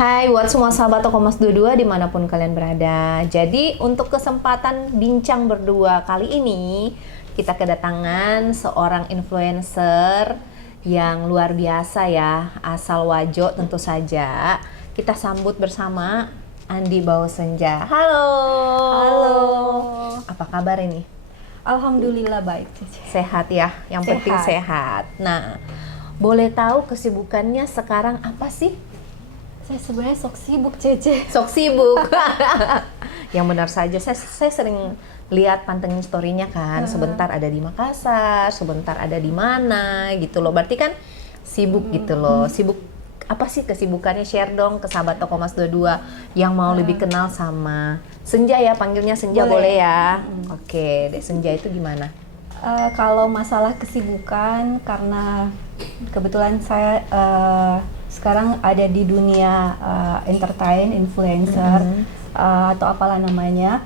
Hai buat semua sahabat Toko Mas 22 dimanapun kalian berada. Jadi untuk kesempatan bincang berdua kali ini kita kedatangan seorang influencer yang luar biasa ya, asal Wajo tentu saja. Kita sambut bersama Andi Bausenja. Halo. Halo. Apa kabar ini? Alhamdulillah baik, Cece. Sehat ya, yang penting sehat. Nah, boleh tahu kesibukannya sekarang apa sih? Saya sebenarnya sok sibuk, Cece. Sok sibuk. Yang benar saja, saya sering lihat pantengin story-nya kan, sebentar ada di Makassar, sebentar ada di mana gitu loh. Berarti kan sibuk gitu loh. Sibuk apa sih kesibukannya? Share dong ke sahabat Toko Mas 22 yang mau lebih kenal sama Senja ya, panggilnya Senja boleh ya. Oke, Dek Senja itu gimana? Kalau masalah kesibukan, karena kebetulan saya sekarang ada di dunia entertain, influencer, atau apalah namanya.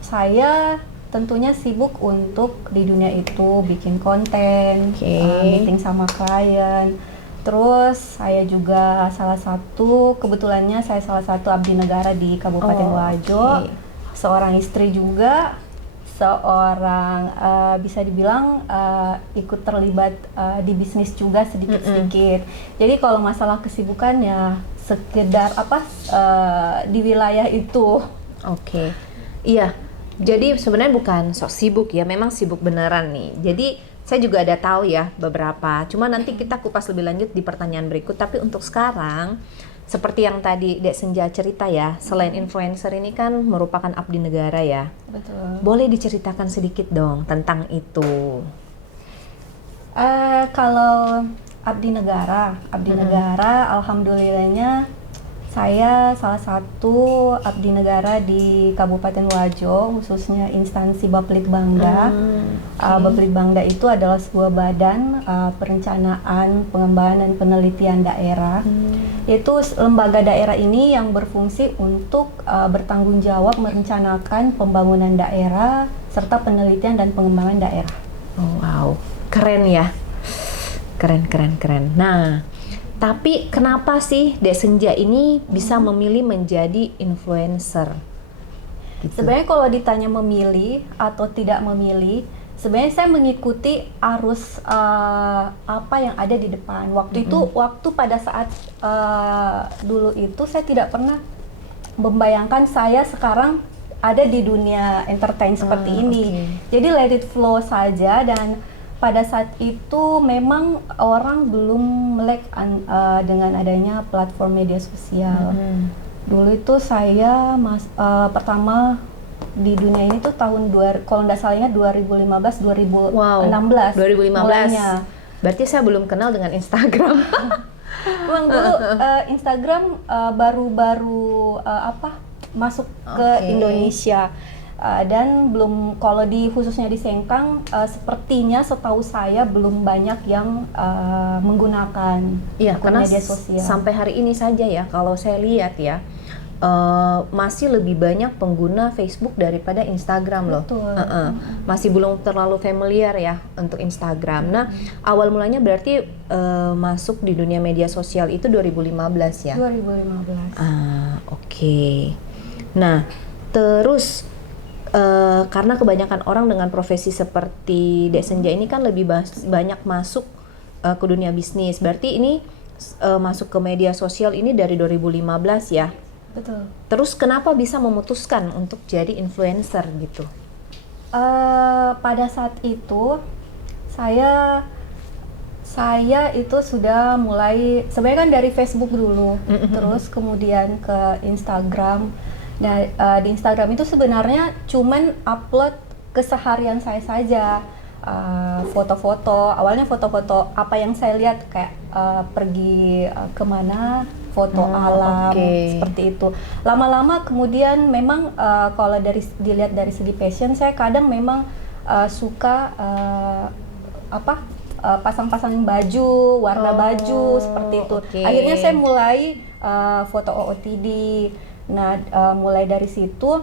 Saya tentunya sibuk untuk di dunia itu bikin konten, meeting sama klien. Terus saya juga kebetulannya saya salah satu abdi negara di Kabupaten Wajo, seorang istri juga, seorang bisa dibilang ikut terlibat di bisnis juga sedikit-sedikit. Jadi kalau masalah kesibukannya sekedar di wilayah itu. Oke. Iya. Jadi sebenarnya bukan sok sibuk ya, memang sibuk beneran nih. Jadi saya juga ada tahu ya beberapa. Cuma nanti kita kupas lebih lanjut di pertanyaan berikut. Tapi untuk sekarang, seperti yang tadi Dek Senja cerita ya, selain influencer ini kan merupakan abdi negara ya. Betul. Boleh diceritakan sedikit dong tentang itu. Kalau abdi negara, alhamdulillahnya saya salah satu abdi negara di Kabupaten Wajo, khususnya instansi Bapelitbangda. Bapelitbangda itu adalah sebuah badan perencanaan, pengembangan, dan penelitian daerah. Itu lembaga daerah ini yang berfungsi untuk bertanggung jawab merencanakan pembangunan daerah serta penelitian dan pengembangan daerah. Oh, wow, keren ya, keren. Nah, tapi kenapa sih Dek Senja ini bisa memilih menjadi influencer? Gitu. Sebenarnya kalau ditanya memilih atau tidak memilih, sebenarnya saya mengikuti arus apa yang ada di depan. Waktu pada saat dulu itu saya tidak pernah membayangkan saya sekarang ada di dunia entertain seperti ini. Jadi let it flow saja, dan pada saat itu memang orang belum melek dengan adanya platform media sosial. Dulu itu saya pertama di dunia ini tuh kalau nggak salah ingat 2015 2016 mulainya. Berarti saya belum kenal dengan Instagram. Memang dulu Instagram baru-baru masuk ke Indonesia. Dan belum, kalau khususnya di Sengkang, sepertinya setahu saya belum banyak yang menggunakan media sosial. Sampai hari ini saja ya, kalau saya lihat ya, masih lebih banyak pengguna Facebook daripada Instagram loh. Masih belum terlalu familiar ya untuk Instagram. Nah, awal mulanya berarti masuk di dunia media sosial itu 2015 ya? 2015. Oke. Nah, terus karena kebanyakan orang dengan profesi seperti Dek Senja ini kan lebih banyak masuk ke dunia bisnis. Berarti ini masuk ke media sosial ini dari 2015 ya? Betul. Terus kenapa bisa memutuskan untuk jadi influencer gitu? Pada saat itu saya itu sudah mulai, sebenarnya kan dari Facebook dulu, terus kemudian ke Instagram. Nah, di Instagram itu sebenarnya cuman upload keseharian saya saja, foto-foto. Awalnya foto-foto apa yang saya lihat, kayak pergi kemana, foto alam, seperti itu. Lama-lama kemudian memang kalau dilihat dari segi fashion, saya kadang memang suka pasang-pasang baju, warna baju seperti itu. Akhirnya saya mulai foto OOTD. Nah, mulai dari situ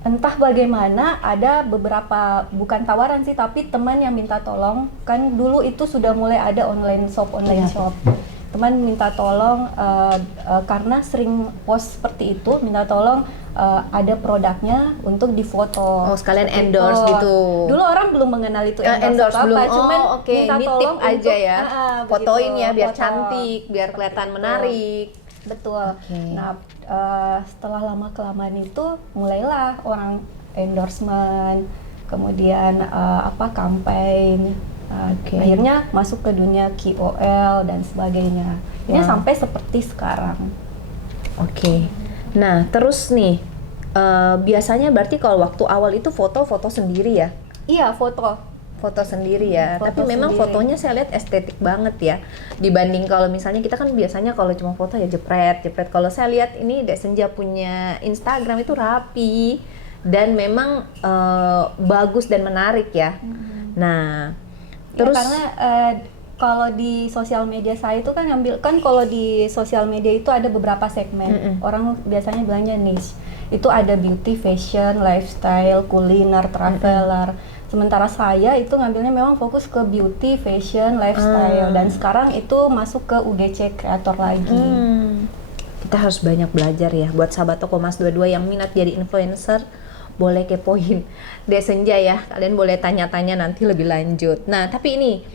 entah bagaimana ada beberapa, bukan tawaran sih, tapi teman yang minta tolong. Kan dulu itu sudah mulai ada online shop. teman minta tolong karena sering post seperti itu, minta tolong ada produknya untuk difoto. Oh, sekalian Seperti endorse itu. gitu. Dulu orang belum mengenal itu Endorse apa-apa, belum. cuman Oke. minta Ini tolong tip aja untuk, ya. begitu, Fotoin ya biar foto. cantik, biar kelihatan menarik. Betul. Oke. Nah, setelah lama kelamaan itu mulailah orang endorsement, kemudian campaign. Oke. Akhirnya masuk ke dunia KOL dan sebagainya. Ini Wow. sampai seperti sekarang. Oke. Nah, terus nih biasanya berarti kalau waktu awal itu foto-foto sendiri ya? Iya, foto. Foto sendiri ya, Foto tapi memang sendiri. fotonya saya lihat estetik banget ya dibanding kalau misalnya kita kan biasanya kalau cuma foto ya jepret. Kalau saya lihat ini Dek Senja punya Instagram itu rapi dan memang bagus dan menarik ya. Nah, terus Ya, karena kalau di sosial media saya itu kan kalau di sosial media itu ada beberapa segmen. Orang biasanya bilangnya niche. Itu ada beauty, fashion, lifestyle, kuliner, traveler. Sementara saya itu ngambilnya memang fokus ke beauty, fashion, lifestyle, dan sekarang itu masuk ke UGC kreator lagi. Kita harus banyak belajar ya buat sahabat Toko Mas 22 yang minat jadi influencer. Boleh kepoin Dek Senja ya, kalian boleh tanya-tanya nanti lebih lanjut. Nah, tapi ini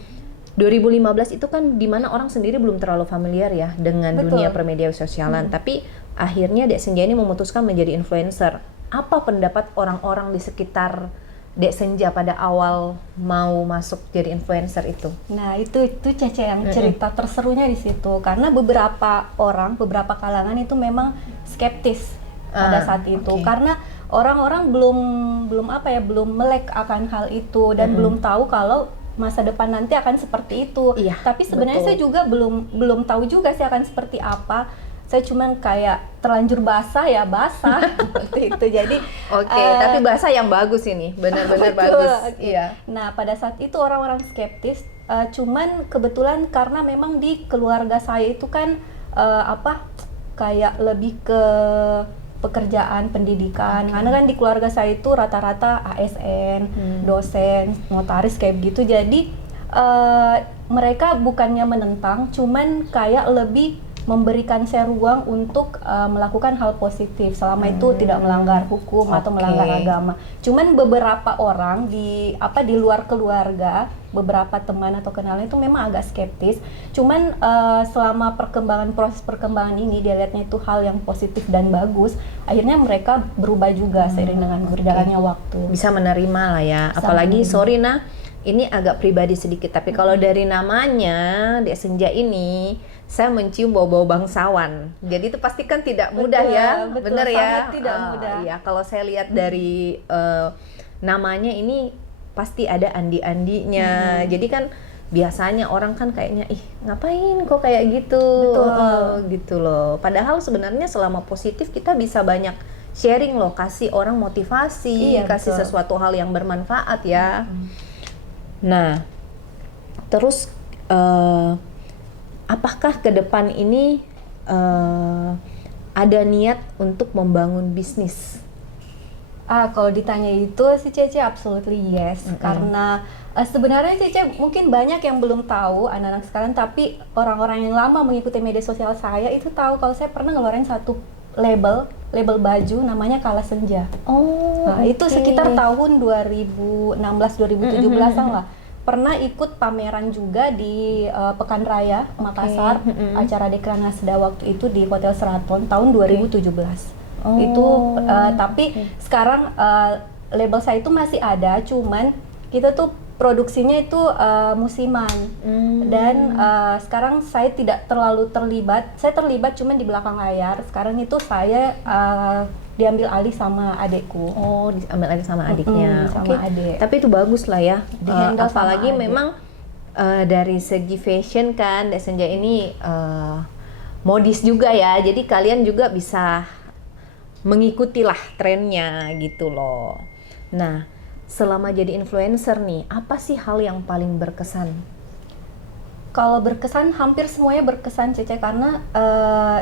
2015 itu kan dimana orang sendiri belum terlalu familiar ya dengan Betul. dunia permedia sosialan. Tapi akhirnya Dek Senja ini memutuskan menjadi influencer. Apa pendapat orang-orang di sekitar Dek Senja pada awal mau masuk jadi influencer itu? Nah, itu Cece yang cerita terserunya di situ, karena beberapa beberapa kalangan itu memang skeptis pada saat itu, oke. karena orang-orang belum melek akan hal itu dan belum tahu kalau masa depan nanti akan seperti itu. Iya, Tapi sebenarnya betul. saya juga belum tahu juga sih akan seperti apa. Saya cuman kayak terlanjur basah seperti itu. Jadi Oke, tapi bahasa yang bagus ini, benar-benar betul, bagus. oke. Iya. Nah, pada saat itu orang-orang skeptis, cuman kebetulan karena memang di keluarga saya itu kan kayak lebih ke pekerjaan pendidikan. Karena kan di keluarga saya itu rata-rata ASN, dosen, notaris kayak begitu. Jadi mereka bukannya menentang, cuman kayak lebih memberikan saya ruang untuk melakukan hal positif selama itu tidak melanggar hukum atau Oke. melanggar agama. Cuman beberapa orang di luar keluarga, beberapa teman atau kenalan itu memang agak skeptis. Cuman selama proses perkembangan ini dia lihatnya itu hal yang positif dan bagus. Akhirnya mereka berubah juga seiring dengan berjalannya waktu. Bisa menerima lah ya. Bisa Apalagi menerima. sorry nah, ini agak pribadi sedikit, tapi kalau dari namanya Dek Senja ini saya mencium bau-bau bangsawan. Jadi itu pasti kan tidak mudah Betul, ya, betul, bener ya? sangat tidak mudah. Iya, kalau saya lihat dari namanya ini pasti ada andi-andinya. Jadi kan biasanya orang kan kayaknya ngapain kok kayak gitu, Betul. gitu loh. Padahal sebenarnya selama positif kita bisa banyak sharing loh, kasih orang motivasi, Iya, kasih betul. sesuatu hal yang bermanfaat ya. Nah, terus apakah ke depan ini ada niat untuk membangun bisnis? Kalau ditanya itu sih Cece absolutely yes, karena sebenarnya Cece mungkin banyak yang belum tahu anak-anak sekarang, tapi orang-orang yang lama mengikuti media sosial saya itu tahu kalau saya pernah ngeluarin satu label baju namanya Kala Senja. Oh, Nah, itu sekitar tahun 2016-2017an lah. Pernah ikut pameran juga di Pekan Raya Makassar, acara Dekran Nasda waktu itu di Hotel Sheraton tahun 2017. Itu tapi sekarang label saya itu masih ada, cuman kita tuh produksinya itu musiman. Dan sekarang saya tidak terlalu terlibat. Saya terlibat cuman di belakang layar. Sekarang itu saya diambil alih sama adekku. Oh, diambil alih sama adiknya. sama Oke. adik. Tapi itu bagus lah ya. Di-handle sama Apalagi adik. memang dari segi fashion kan Dek Senja ini modis juga ya. Jadi kalian juga bisa mengikutilah trennya gitu loh. Nah, selama jadi influencer nih, apa sih hal yang paling berkesan? Kalau berkesan, hampir semuanya berkesan Cece, karena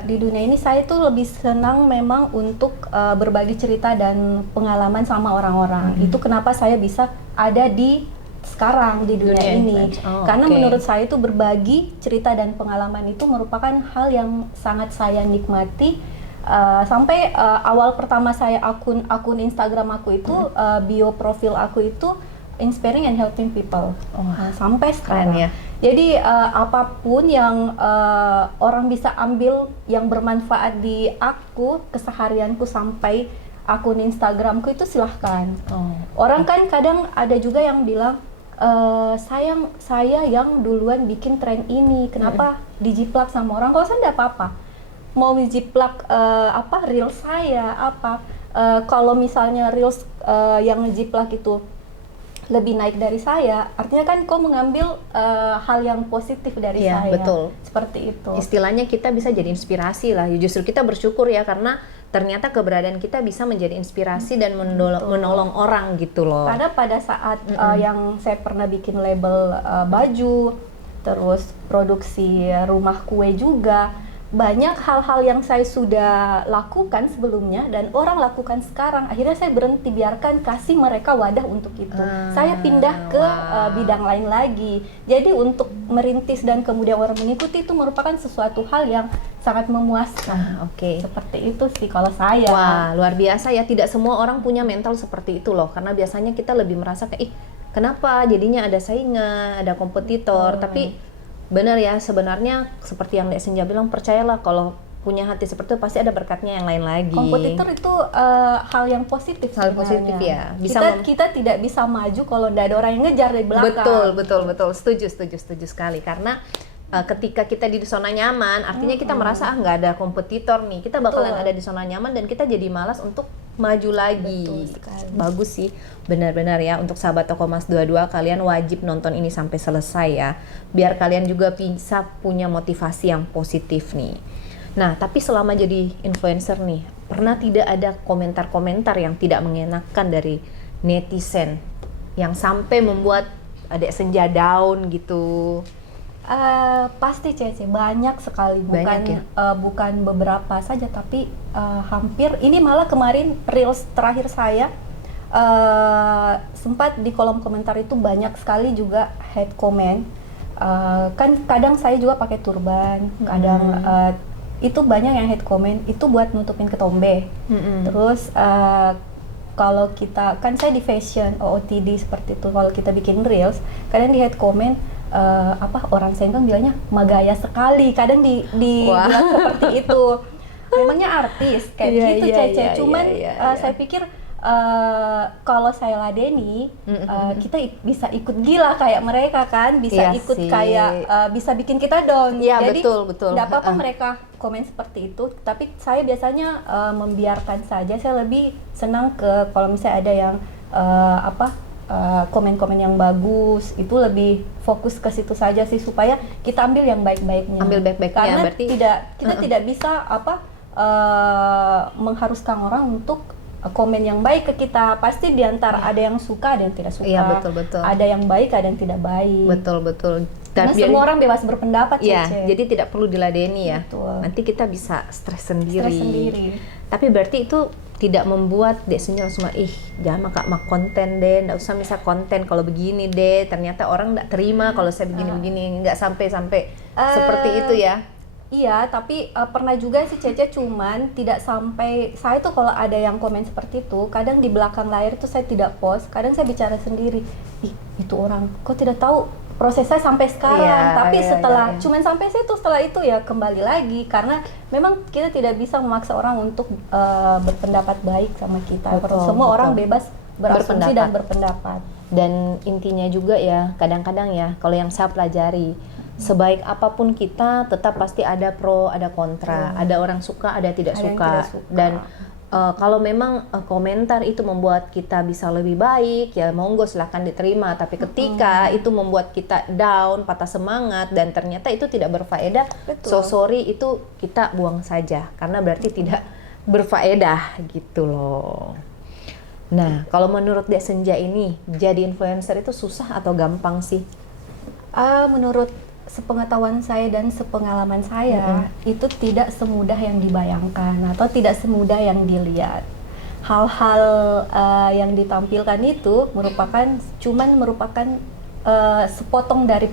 di dunia ini saya tuh lebih senang memang untuk berbagi cerita dan pengalaman sama orang-orang. Itu kenapa saya bisa ada di sekarang di dunia ini. influencer. Oh, Karena oke. menurut saya itu berbagi cerita dan pengalaman itu merupakan hal yang sangat saya nikmati. Sampai awal pertama saya akun Instagram aku itu bio profil aku itu inspiring and helping people. Sampai sekarang. Keren ya. Jadi apapun yang orang bisa ambil yang bermanfaat di aku, keseharianku sampai akun Instagramku itu silahkan. Orang kan kadang ada juga yang bilang saya yang duluan bikin tren ini, kenapa dijiplak sama orang? Kalau saya tidak apa-apa, mau dijiplak reels saya apa? Kalau misalnya reels yang ngejiplak itu lebih naik dari saya, artinya kan kau mengambil hal yang positif dari Iya, saya. betul. Seperti itu. Istilahnya kita bisa jadi inspirasi lah. Justru kita bersyukur ya karena ternyata keberadaan kita bisa menjadi inspirasi dan menolong orang gitu loh. Karena pada saat yang saya pernah bikin label baju, terus produksi rumah kue juga, banyak hal-hal yang saya sudah lakukan sebelumnya dan orang lakukan sekarang. Akhirnya saya berhenti, biarkan, kasih mereka wadah untuk itu. Saya pindah ke bidang lain lagi. Jadi untuk merintis dan kemudian orang mengikuti itu merupakan sesuatu hal yang sangat memuaskan. Oke. Seperti itu sih kalau saya. Wah, luar biasa ya. Tidak semua orang punya mental seperti itu loh. Karena biasanya kita lebih merasa kayak, kenapa jadinya ada saingan, ada kompetitor. Tapi benar ya, sebenarnya seperti yang Dek Senja bilang, percayalah kalau punya hati seperti itu pasti ada berkatnya yang lain lagi. Kompetitor itu hal yang positif Hal sebenarnya. positif ya. Kita tidak bisa maju kalau tidak ada orang yang ngejar dari belakang. Betul. Setuju sekali. Karena ketika kita di zona nyaman, artinya kita merasa nggak ada kompetitor nih. Kita bakalan ada di zona nyaman dan kita jadi malas untuk maju lagi. Betul sekali. Bagus sih, benar-benar ya. Untuk sahabat Toko Mas 22, kalian wajib nonton ini sampai selesai ya. Biar kalian juga bisa punya motivasi yang positif nih. Nah, tapi selama jadi influencer nih, pernah tidak ada komentar-komentar yang tidak mengenakan dari netizen yang sampai membuat Adek Senja down gitu? Pasti Cece, banyak sekali, bukan beberapa saja, tapi hampir. Ini malah kemarin reels terakhir saya sempat di kolom komentar itu banyak sekali juga hate comment. Kan kadang saya juga pakai turban, kadang itu banyak yang hate comment itu buat nutupin ketombe. Terus kalau kita, kan saya di fashion OOTD seperti itu, kalau kita bikin reels kadang di hate comment orang Sengkang bilangnya magaya sekali, kadang bilang seperti itu. Memangnya artis kayak gitu Cece. Cuman saya pikir kalau saya ladeni, kita bisa ikut gila kayak mereka kan, bisa ikut sih. Kayak bisa bikin kita down. Jadi betul. Tidak apa-apa mereka komen seperti itu, tapi saya biasanya membiarkan saja. Saya lebih senang kalau misalnya ada yang komen-komen yang bagus, itu lebih fokus ke situ saja sih, supaya kita ambil yang baik-baiknya. Karena berarti kita tidak bisa mengharuskan orang untuk komen yang baik ke kita. Pasti diantara ada yang suka, ada yang tidak suka. Iya, betul. Ada yang baik, ada yang tidak baik. Betul. Karena semua orang bebas berpendapat, Cece. Jadi tidak perlu diladeni ya. Betul. Nanti kita bisa stres sendiri. Tapi berarti itu tidak membuat Dek Senja langsung jangan mak konten deh, nggak usah misal konten kalau begini deh, ternyata orang nggak terima kalau saya begini-begini, nggak sampai seperti itu ya. Iya, tapi pernah juga sih Cece, cuman tidak sampai. Saya tuh kalau ada yang komen seperti itu, kadang di belakang layar itu saya tidak post, kadang saya bicara sendiri, itu orang kok tidak tahu proses saya sampai sekarang. Tapi cuman sampai situ, setelah itu ya kembali lagi, karena memang kita tidak bisa memaksa orang untuk berpendapat baik sama kita. Semua orang bebas berasumsi dan berpendapat. Dan intinya juga ya, kadang-kadang ya, kalau yang saya pelajari, sebaik apapun kita, tetap pasti ada pro, ada kontra, ada orang suka, ada tidak suka. Dan kalau memang komentar itu membuat kita bisa lebih baik, ya monggo silahkan diterima. Tapi ketika itu membuat kita down, patah semangat, dan ternyata itu tidak berfaedah, so sorry, itu kita buang saja, karena berarti tidak berfaedah gitu loh. Nah, kalau menurut Dek Senja ini, jadi influencer itu susah atau gampang sih? Menurut sepengetahuan saya dan sepengalaman saya, itu tidak semudah yang dibayangkan atau tidak semudah yang dilihat. hal-hal yang ditampilkan itu merupakan sepotong dari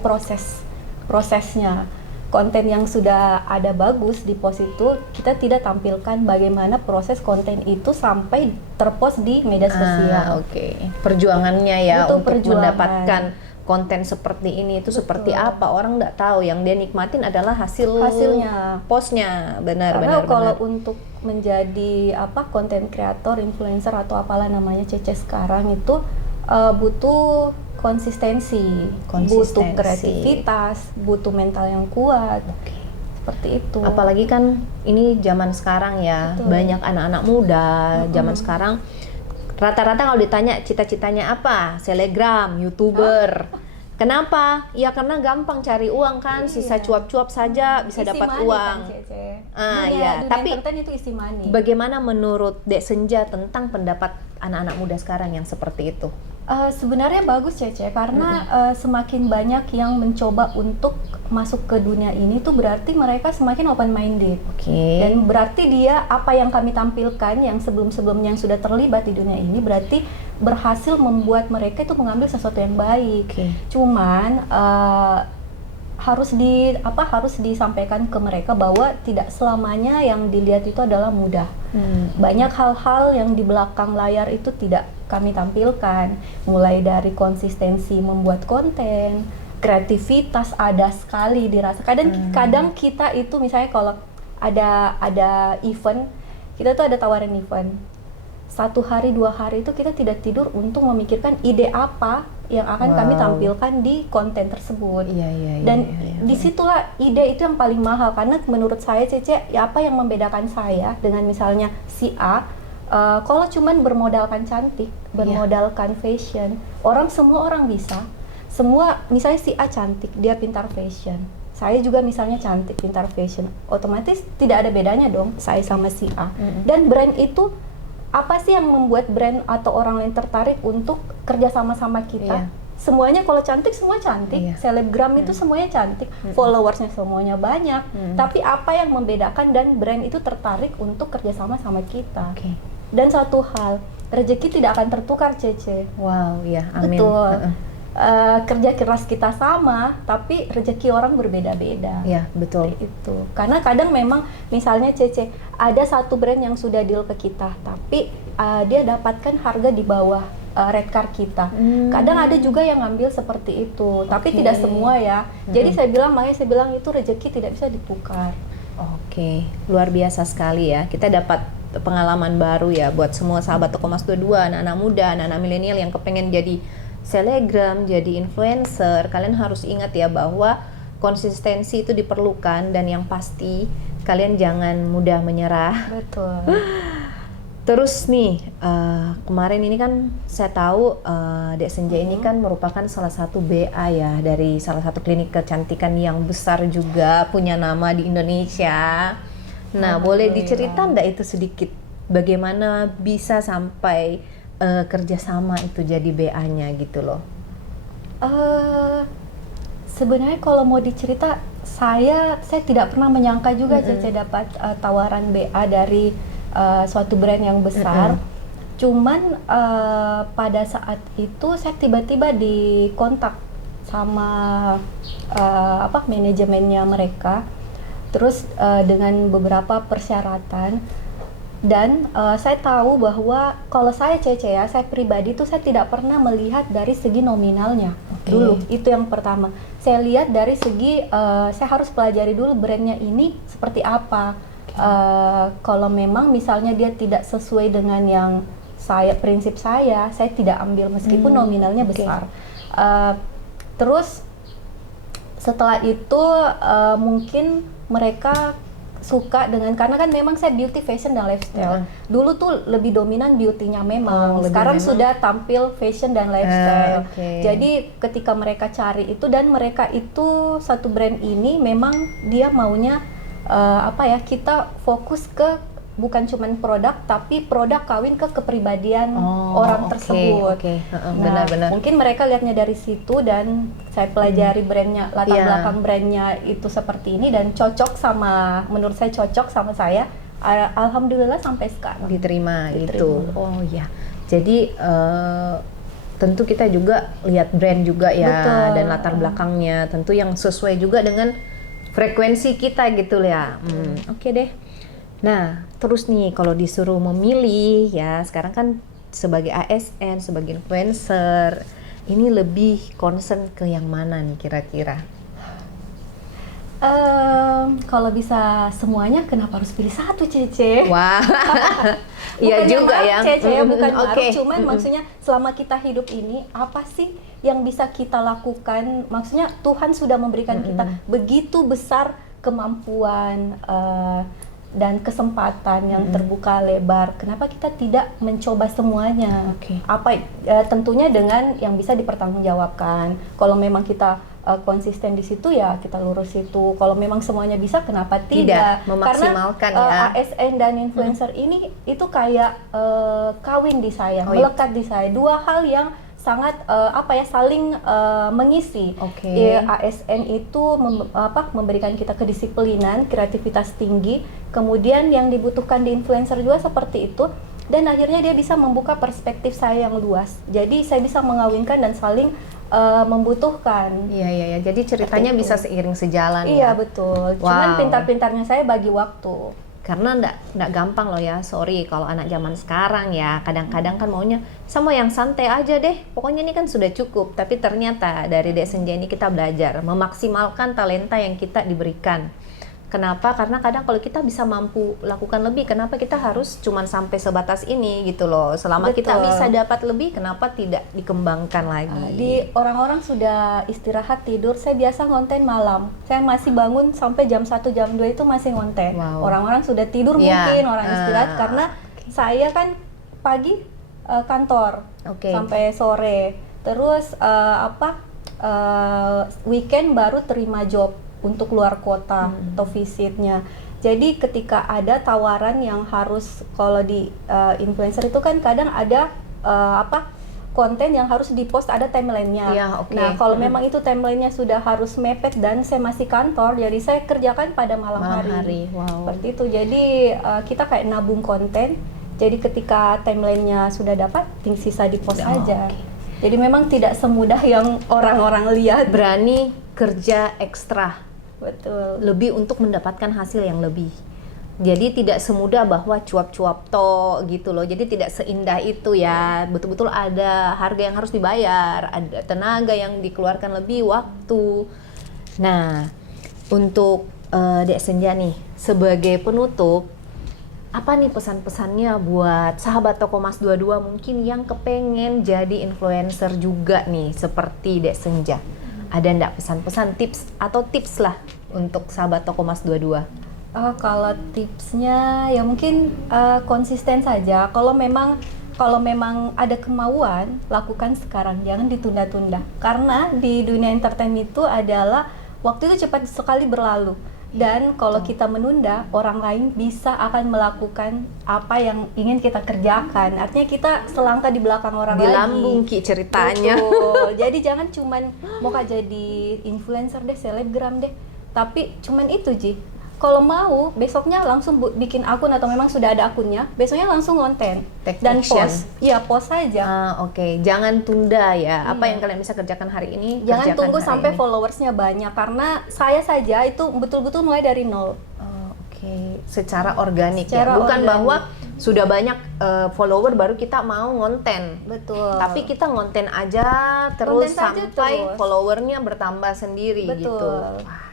prosesnya. Konten yang sudah ada bagus di post itu, kita tidak tampilkan bagaimana proses konten itu sampai terpost di media sosial. Oke. Perjuangannya ya Itu untuk perjuangan. mendapatkan konten seperti ini itu seperti apa, orang nggak tahu. Yang dia nikmatin adalah Hasilnya. postnya. Karena Benar. kalau untuk menjadi konten kreator, influencer atau apalah namanya Cece sekarang itu butuh konsistensi, butuh kreativitas, butuh mental yang kuat. Oke. Seperti itu. Apalagi kan ini zaman sekarang ya, Betul. banyak anak-anak muda zaman sekarang rata-rata kalau ditanya cita-citanya apa, selebgram, YouTuber. Kenapa? Ya karena gampang cari uang kan, sisa cuap-cuap saja bisa Isi dapat money uang. kan, Cece. Ya, Dunia tapi entertain itu isi money. bagaimana menurut Dek Senja tentang pendapat anak-anak muda sekarang yang seperti itu? Sebenarnya bagus Cece, karena semakin banyak yang mencoba untuk masuk ke dunia ini tuh berarti mereka semakin open minded. Oke. Dan berarti dia apa yang kami tampilkan yang sebelum-sebelumnya yang sudah terlibat di dunia ini berarti berhasil membuat mereka itu mengambil sesuatu yang baik. Oke. Cuman harus disampaikan ke mereka bahwa tidak selamanya yang dilihat itu adalah mudah. Banyak hal-hal yang di belakang layar itu tidak kami tampilkan, mulai dari konsistensi membuat konten, kreativitas ada sekali dirasa. Kadang kita itu misalnya kalau ada event, kita tuh ada tawaran event. 1 hari 2 hari itu kita tidak tidur untuk memikirkan ide apa yang akan kami tampilkan di konten tersebut. Dan disitulah ide itu yang paling mahal, karena menurut saya Cece, ya apa yang membedakan saya dengan misalnya si A, kalau cuman bermodalkan cantik, bermodalkan fashion, semua orang bisa. Semua, misalnya si A cantik, dia pintar fashion. Saya juga misalnya cantik, pintar fashion. Otomatis tidak ada bedanya dong saya sama si A. Dan brand itu, apa sih yang membuat brand atau orang lain tertarik untuk kerja sama-sama kita? Semuanya kalau cantik, semua cantik. Selebgram itu semuanya cantik. Followersnya semuanya banyak. Tapi apa yang membedakan dan brand itu tertarik untuk kerja sama kita? Dan satu hal, rezeki tidak akan tertukar, Cece. Wow, ya, amin. Betul. Kerja keras kita sama, tapi rezeki orang berbeda-beda. Ya, betul. Itu. Karena kadang memang, misalnya Cece, ada satu brand yang sudah deal ke kita, tapi dia dapatkan harga di bawah red card kita. Kadang ada juga yang ngambil seperti itu, tapi tidak semua ya. Jadi makanya saya bilang itu rezeki tidak bisa ditukar. Oke, luar biasa sekali ya. Kita dapat pengalaman baru ya buat semua sahabat Toko Mas 22, anak-anak muda, anak-anak milenial yang kepengen jadi selebgram, jadi influencer. Kalian harus ingat ya bahwa konsistensi itu diperlukan, dan yang pasti kalian jangan mudah menyerah. Betul. Terus nih, kemarin ini kan saya tahu Dek Senja ini kan merupakan salah satu BA ya dari salah satu klinik kecantikan yang besar juga, punya nama di Indonesia. Nah, boleh diceritakan enggak itu sedikit bagaimana bisa sampai kerjasama itu jadi BA-nya gitu loh? Sebenarnya kalau mau dicerita, saya tidak pernah menyangka juga Cece dapat tawaran BA dari suatu brand yang besar. Cuman pada saat itu saya tiba-tiba dikontak sama manajemennya mereka, terus dengan beberapa persyaratan. Dan saya tahu bahwa kalau saya Cece ya, saya pribadi tuh saya tidak pernah melihat dari segi nominalnya dulu. Itu yang pertama. Saya lihat dari segi, saya harus pelajari dulu brandnya ini seperti apa. Kalau memang misalnya dia tidak sesuai dengan yang prinsip saya tidak ambil meskipun nominalnya besar. Terus setelah itu mungkin mereka suka karena kan memang saya beauty, fashion, dan lifestyle. Dulu tuh lebih dominan beauty-nya memang. Sekarang sudah tampil fashion dan lifestyle. Jadi ketika mereka cari itu, dan mereka itu satu brand ini memang dia maunya kita fokus ke bukan cuma produk, tapi produk kawin ke kepribadian orang tersebut. Benar-benar. Mungkin mereka lihatnya dari situ, dan saya pelajari brandnya, latar belakang brandnya itu seperti ini, dan menurut saya cocok sama saya. Alhamdulillah sampai sekarang diterima Diterima. gitu. Oh ya, jadi tentu kita juga lihat brand juga ya. Betul. Dan latar belakangnya tentu yang sesuai juga dengan frekuensi kita gitu ya. Oke deh. Nah, terus nih kalau disuruh memilih ya, sekarang kan sebagai ASN, sebagai influencer, ini lebih concern ke yang mana nih kira-kira? Kalau bisa semuanya, kenapa harus pilih satu, Cece? Wah, iya Bukannya juga marah, ya. Cece, bukan marah, Oke. cuman maksudnya selama kita hidup ini, apa sih yang bisa kita lakukan? Maksudnya Tuhan sudah memberikan kita begitu besar kemampuan dan kesempatan yang terbuka lebar. Kenapa kita tidak mencoba semuanya? Oke. Tentunya dengan yang bisa dipertanggungjawabkan. Kalau memang kita konsisten di situ, ya kita lurus itu. Kalau memang semuanya bisa, kenapa tidak? Memaksimalkan Karena ya. ASN dan influencer ini itu kayak kawin di saya, Oh, iya. melekat di saya. Dua hal yang sangat saling mengisi. Oke. ASN itu memberikan kita kedisiplinan, kreativitas tinggi. Kemudian yang dibutuhkan di influencer juga seperti itu. Dan akhirnya dia bisa membuka perspektif saya yang luas. Jadi saya bisa mengawinkan dan saling membutuhkan. Iya. Jadi ceritanya Seperti itu. bisa seiring sejalan Iya ya. betul. Cuman Wow. pintar-pintarnya saya bagi waktu. Karena nggak gampang loh ya, sorry kalau anak zaman sekarang ya, kadang-kadang kan maunya sama yang santai aja deh, pokoknya ini kan sudah cukup. Tapi ternyata dari Dek Senja ini kita belajar memaksimalkan talenta yang kita diberikan. Kenapa? Karena kadang kalau kita bisa mampu lakukan lebih, kenapa kita harus cuman sampai sebatas ini gitu loh. Selama kita Betul. bisa dapat lebih, kenapa tidak dikembangkan lagi? Di orang-orang sudah istirahat tidur, saya biasa ngonten malam. Saya masih bangun sampai jam 1, jam 2 itu masih ngonten. Wow. Orang-orang sudah tidur Iya. mungkin, orang istirahat karena saya kan pagi kantor Oke. sampai sore. Terus weekend baru terima job untuk luar kota atau visitnya. Jadi ketika ada tawaran yang harus, kalau di influencer itu kan kadang ada konten yang harus dipost, ada timelinenya. Iya, oke. Nah kalau memang itu timelinenya sudah harus mepet dan saya masih kantor, jadi saya kerjakan pada malam hari. Wow. Seperti itu. Jadi kita kayak nabung konten. Jadi ketika timelinenya sudah dapat, tinggal sisa dipost Oh, aja. oke. Jadi memang tidak semudah yang orang-orang lihat. Berani kerja ekstra. Betul. Lebih untuk mendapatkan hasil yang lebih. Jadi tidak semudah bahwa cuap-cuap toh gitu loh. Jadi tidak seindah itu ya. Betul-betul ada harga yang harus dibayar, ada tenaga yang dikeluarkan lebih, waktu. Nah, untuk Dek Senja nih sebagai penutup, apa nih pesan-pesannya buat sahabat Toko Mas 22 mungkin yang kepengen jadi influencer juga nih seperti Dek Senja? Ada ndak pesan-pesan, tips lah untuk sahabat Toko Mas 22? Kalau tipsnya ya mungkin konsisten saja. Kalau memang ada kemauan, lakukan sekarang, jangan ditunda-tunda. Karena di dunia entertainment itu adalah waktu itu cepat sekali berlalu. Dan kalau kita menunda, orang lain akan melakukan apa yang ingin kita kerjakan. Artinya kita selangkah di belakang orang Di lagi. lambung Ki ceritanya. Betul. Jadi jangan cuman mau jadi influencer deh, selebgram deh. Tapi cuman itu Ji. Kalau mau besoknya langsung bikin akun atau memang sudah ada akunnya, besoknya langsung konten Take dan action. post. Iya, post saja. Oke. Jangan tunda ya. Apa Iya. yang kalian bisa kerjakan hari ini, Jangan kerjakan tunggu hari sampai ini. followersnya banyak, karena saya saja itu betul-betul mulai dari nol. Oke. Secara organik Secara ya. Bukan organik. bahwa sudah banyak follower baru kita mau ngonten. Betul. Tapi kita ngonten aja terus Konten saja sampai terus. followernya bertambah sendiri Betul. gitu. Wah.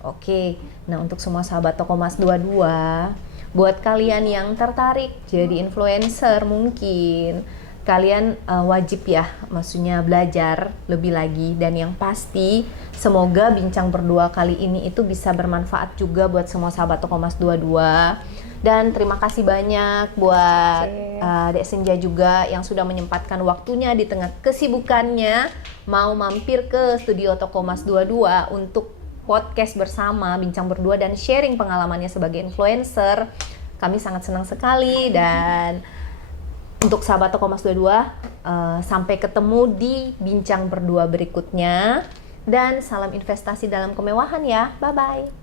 Oke. Nah, untuk semua sahabat Toko Mas 22, buat kalian yang tertarik jadi influencer mungkin kalian wajib ya, maksudnya belajar lebih lagi, dan yang pasti semoga bincang berdua kali ini itu bisa bermanfaat juga buat semua sahabat Toko Mas 22. Dan terima kasih banyak buat Dek Senja juga yang sudah menyempatkan waktunya di tengah kesibukannya mau mampir ke studio Toko Mas 22 untuk podcast bersama, bincang berdua dan sharing pengalamannya sebagai influencer. Kami sangat senang sekali. Dan untuk sahabat Toko Mas 22, sampai ketemu di bincang berdua berikutnya. Dan salam investasi dalam kemewahan ya. Bye-bye.